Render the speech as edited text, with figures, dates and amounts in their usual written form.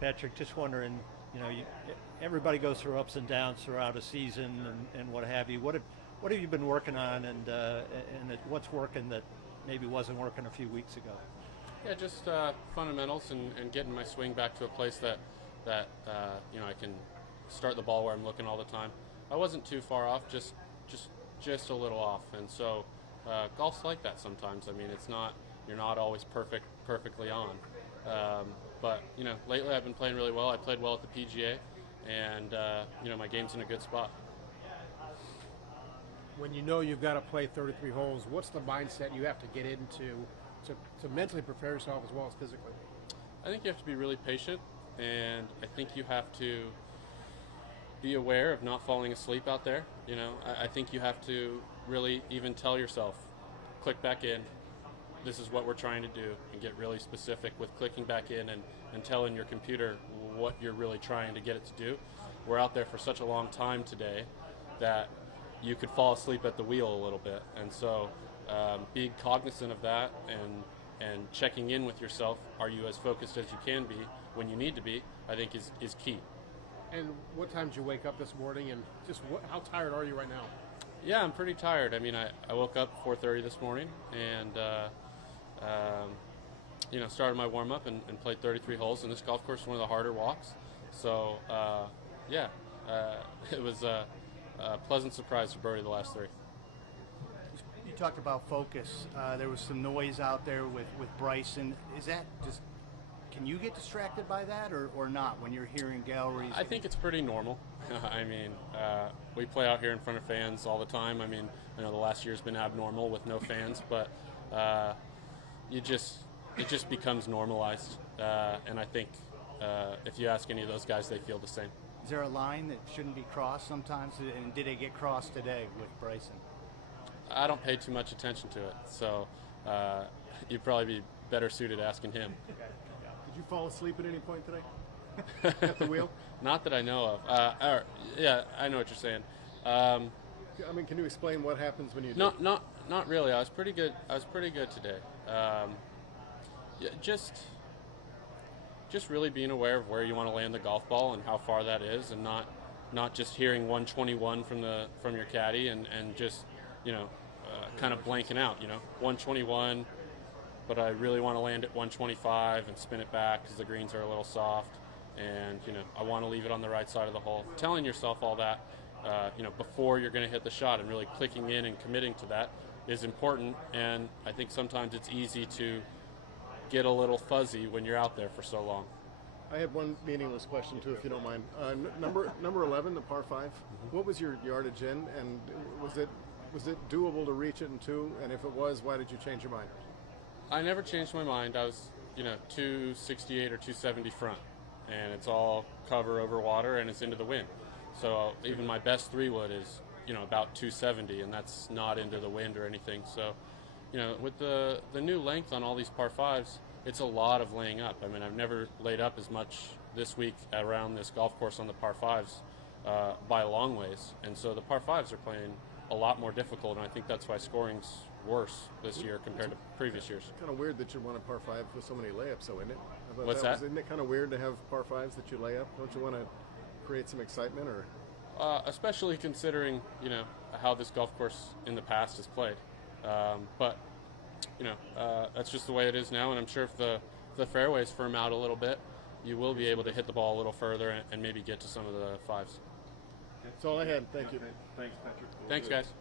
Patrick, just wondering, everybody goes through ups and downs throughout a season and what have you. What have you been working on, and what's working that maybe wasn't working a few weeks ago? Yeah, just fundamentals and getting my swing back to a place that I can start the ball where I'm looking all the time. I wasn't too far off, just a little off, and so golf's like that sometimes. I mean, you're not always perfectly on. But lately I've been playing really well. I played well at the PGA, and my game's in a good spot. When you know you've got to play 33 holes, what's the mindset you have to get into to mentally prepare yourself as well as physically? I think you have to be really patient, and I think you have to be aware of not falling asleep out there. I think you have to really even tell yourself, click back in. This is what we're trying to do, and get really specific with clicking back in and telling your computer what you're really trying to get it to do. We're out there for such a long time today that you could fall asleep at the wheel a little bit, and so being cognizant of that and checking in with yourself, are you as focused as you can be when you need to be, I think is key. And what time did you wake up this morning, and just how tired are you right now? Yeah, I'm pretty tired. I mean, I woke up 4:30 this morning and started my warm-up and played 33 holes, and this golf course is one of the harder walks. So, it was a pleasant surprise to birdie the last three. You talked about focus. There was some noise out there with Bryson. Is that just, can you get distracted by that or not when you're hearing galleries? I think it's pretty normal. I mean, we play out here in front of fans all the time. I mean, I know the last year's been abnormal with no fans, but it just becomes normalized. And I think if you ask any of those guys, they feel the same. Is there a line that shouldn't be crossed sometimes? And did it get crossed today with Bryson? I don't pay too much attention to it, so you'd probably be better suited asking him. Did you fall asleep at any point today at the wheel? Not that I know of. Yeah, I know what you're saying. I mean, can you explain what happens when you do? Not really. I was pretty good. I was pretty good today. Just really being aware of where you want to land the golf ball and how far that is, and not just hearing 121 from your caddy and just kind of blanking out. 121, but I really want to land at 125 and spin it back because the greens are a little soft, and I want to leave it on the right side of the hole. Telling yourself all that, before you're going to hit the shot, and really clicking in and committing to that is important. And I think sometimes it's easy to get a little fuzzy when you're out there for so long. I had one meaningless question too, if you don't mind. Number 11, the par 5. What was your yardage in, and was it doable to reach it in 2? And if it was, why did you change your mind? I never changed my mind. I was 268 or 270 front, and it's all cover over water, and it's into the wind. So even my best 3-wood is about 270, and that's not into the wind or anything. So with the new length on all these par 5s, it's a lot of laying up. I mean, I've never laid up as much this week around this golf course on the par 5s by a long ways. And so the par 5s are playing a lot more difficult, and I think that's why scoring's worse this year compared to previous years. It's kind of weird that you want a par 5 with so many layups, though, isn't it? What's that? Isn't it kind of weird to have par 5s that you lay up? Don't you want to create some excitement, or? Especially considering how this golf course in the past is played. But that's just the way it is now, and I'm sure if the fairways firm out a little bit, you will be able to hit the ball a little further and maybe get to some of the 5s. That's all I had. Thank you. Thanks, Patrick. Thanks, guys.